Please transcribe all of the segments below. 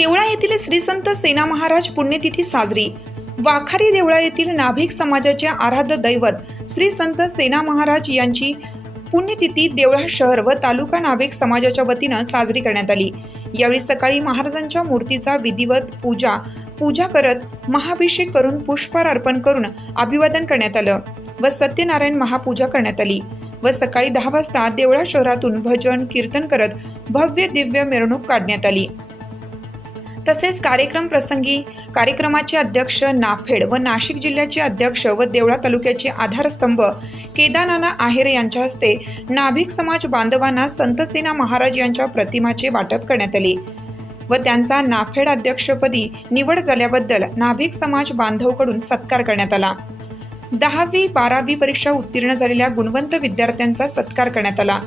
देवळा येथील श्री संत सेना महाराज पुण्यतिथी साजरी. वाखारी देवळा येथील नाभिक समाजाचे आराध्य दैवत श्री संत सेना महाराज यांची पुण्यतिथी देवळा शहर व तालुका नाभिक समाजाच्या वतीनं साजरी करण्यात आली. यावेळी सकाळी महाराजांच्या मूर्तीचा विधिवत पूजा पूजा करत महाभिषेक करून पुष्पहार अर्पण करून अभिवादन करण्यात आलं व सत्यनारायण महापूजा करण्यात आली व सकाळी दहा वाजता देवळा शहरातून भजन कीर्तन करत भव्य दिव्य मिरवणूक काढण्यात आली. तसेच कार्यक्रम प्रसंगी कार्यक्रमाचे अध्यक्ष नाफेड व नाशिक जिल्ह्याचे अध्यक्ष व देवळा तालुक्याचे आधारस्तंभ केदानाना आहेरे यांच्या हस्ते नाभिक समाज बांधवांना संतसेना महाराज यांच्या प्रतिमाचे वाटप करण्यात आले व त्यांचा नाफेड अध्यक्षपदी निवड झाल्याबद्दल नाभिक समाज बांधवकडून सत्कार करण्यात आला. दहावी बारावी परीक्षा उत्तीर्ण झालेल्या गुणवंत विद्यार्थ्यांचा सत्कार करण्यात आला.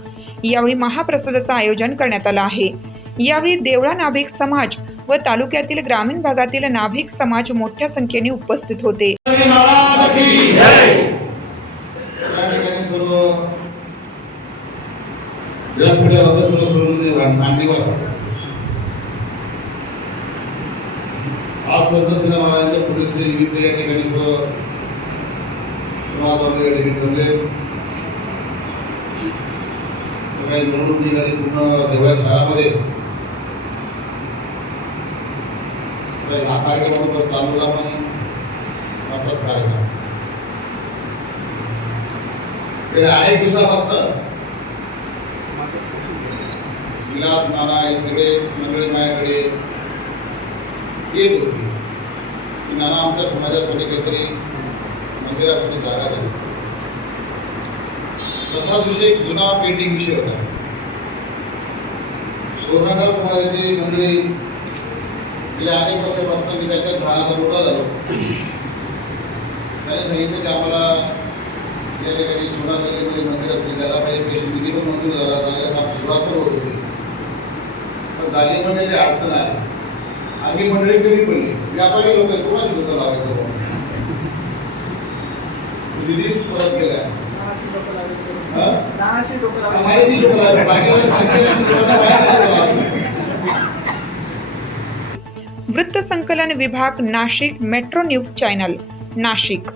यावेळी महाप्रसादाचं आयोजन करण्यात आलं आहे. यावेळी देवळा नाभिक समाज व तालुक्यातील ग्रामीण भागातील नाभिक समाज मोठ्या संख्येने उपस्थित होते आज महाराजांच्या पुण्यतिथी निमित्त या ठिकाणी सर्व या ठिकाणी जमले सकाळी म्हणून पूर्ण देवळा शहरामध्ये तर हा कार्यक्रम तर चालूला पण असाच कार्यक्रम. गेल्या अनेक दिवसापासून. विलास नाना हे सगळे मंडळी माझ्याकडे येत होती. की नाना आमच्या समाजासाठी काहीतरी मंदिरासाठी जागा झाली तसाच विषय जुना पेंटिंग विषय होता. सोनागार समाजाची मंडळी गेल्या अनेक वर्षापासून मी त्याच्या ध्यानाचा मोठा झालो त्याने सांगितलं की आम्हाला या ठिकाणी सोनार गल्लीमध्ये मंदिरात जागा पाहिजे पैसे निधी पण मंजूर झाला जागा काम सुरुवात पण होत होती पण जागेमध्ये काही अडचण आहे आम्ही मंडळी कमी पडली व्यापारी लोक आहेत कोणाची लोक लावायचं? निधी परत गेला हा? माझ्याशी लावले बाकीचे लोकांना बाहेर लोकं लावले. वृत्त संकलन विभाग Nashik metro news channel Nashik.